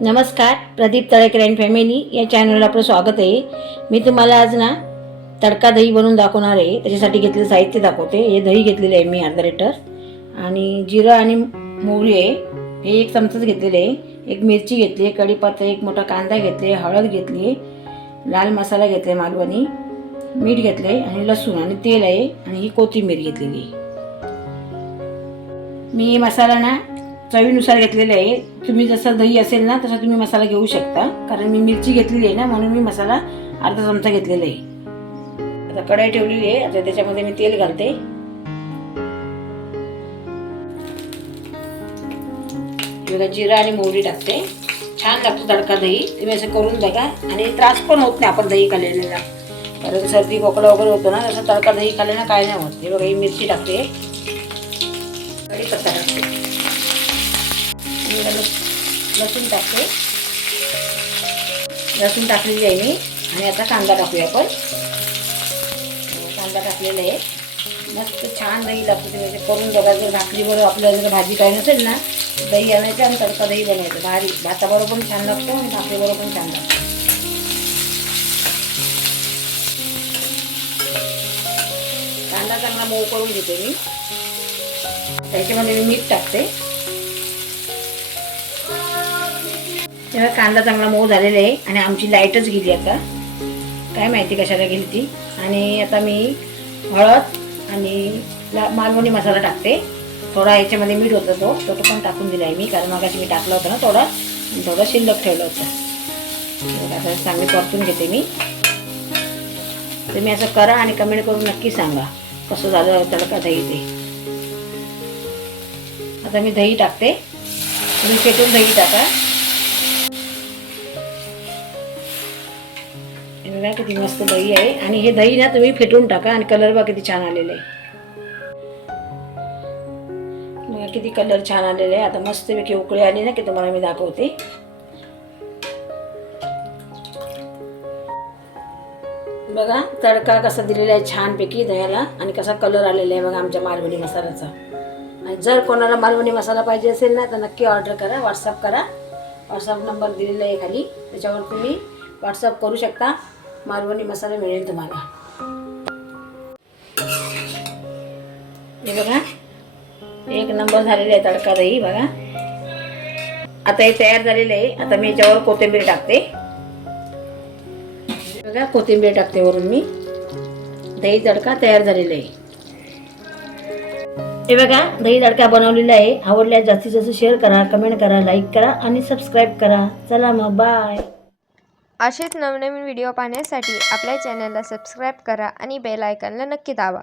नमस्कार Pradeep Talekar and family या चॅनलला आपलं स्वागत आहे. मी तुम्हाला आज ना तडका दही बनवून दाखवणार आहे. त्याच्यासाठी घेतलेलं साहित्य दाखवते. हे दही घेतलेले आहे मी अर्धा लिटर आणि जिरं आणि मोहरी आहे. हे एक चमचाच घेतलेले आहे. एक मिरची घेतली आहे कढीपत्ता एक मोठा कांदा घेतले हळद घेतली आहे लाल मसाला घेतला आहे मालवणी मीठ घेतलं आहे आणि लसूण आणि तेल आहे आणि ही कोथिंबीर घेतलेली आहे. मी मसाला ना चवीनुसार घेतलेले आहे. तुम्ही जसं दही असेल ना तसा तुम्ही मसाला घेऊ शकता. कारण मी मिरची घेतलेली आहे ना म्हणून मी मसाला अर्धा चमचा घेतलेला आहे. आता कढाई ठेवलेली आहे. आता त्याच्यामध्ये मी तेल घालते. बघा जिरा आणि मोहरी टाकते. छान लागतो तडका दही. तुम्ही असं करून बघा. आणि त्रास पण होत नाही आपण दही खाल्लेला कारण सर्दी खोकला वगैरे होतो ना तसं तडका दही खाल्ल्यानं काय नाही होत. हे बघा ही मिरची टाकते. कढीपत्ता टाकते. मी लसूण टाकते. लसूण टाकलेली आहे मी. आणि आता कांदा टाकूया आपण. कांदा टाकलेला आहे. मस्त छान दही लागतं ते म्हणजे करून बघा जर भाकरीबरोबर आपल्याला जर भाजी काही नसेल ना दही आणायचं आणि तडका दही बनवायचं. भारी. भाताबरोबर पण छान लागतो आणि भाकरीबरोबर पण छान लागतो. कांदा चांगला मऊ करून घेते मी. त्याच्यामध्ये मी मीठ टाकते. तेव्हा कांदा चांगला मऊ झालेला आहे आणि आमची लाईटच गेली आता. काय माहिती कशाला गेली ती. आणि आता मी हळद आणि ला- मालवणी मसाला टाकते. थोडा याच्यामध्ये मीठ होता तो तो पण टाकून दिला आहे मी कारण मगाशी मी टाकला होता ना थोडा. आणि थोडा शिल्लक ठेवलं होतं. आता चांगली परतून घेते मी. तुम्ही असं करा आणि कमेंट करून नक्की सांगा कसं झालं त्याला का दही ते. आता मी दही टाकते. तुम्ही फेटून दही टाका. बघा किती मस्त दही आहे. आणि हे दही ना तुम्ही फेटून टाका आणि कलर बघा किती छान आलेला आहे. बघा किती कलर छान आलेला आहे. आता मस्तपैकी उकळी आली ना की तुम्हाला मी दाखवते. बघा तडका कसा दिलेला आहे छानपैकी दह्याला आणि कसा कलर आलेला आहे बघा आमच्या मालवणी मसाल्याचा. आणि जर कोणाला मालवणी मसाला पाहिजे असेल ना तर नक्की ऑर्डर करा व्हॉट्सअप करा. व्हॉट्सअप नंबर दिलेला आहे खाली. त्याच्यावर तुम्ही व्हॉट्सअप करू शकता. मालवणी मसाला मिळेल तुम्हाला. हे बघा एक नंबर झालेला आहे तडका दही बघा. आता हे तयार झालेलं आहे. आता मी याच्यावर कोथिंबीर टाकते. बघा कोथिंबीर टाकते वरून मी. दही तडका तयार झालेला आहे. हे बघा दही तडका बनवलेला आहे. आवडल्यास जास्तीत जास्त शेअर करा कमेंट करा लाईक करा आणि सबस्क्राईब करा. चला मग बाय असेच नवनवीन व्हिडिओ पाहण्यासाठी आपल्या चॅनलला सबस्क्राईब करा आणि बेल आयकॉनला नक्की दाबा.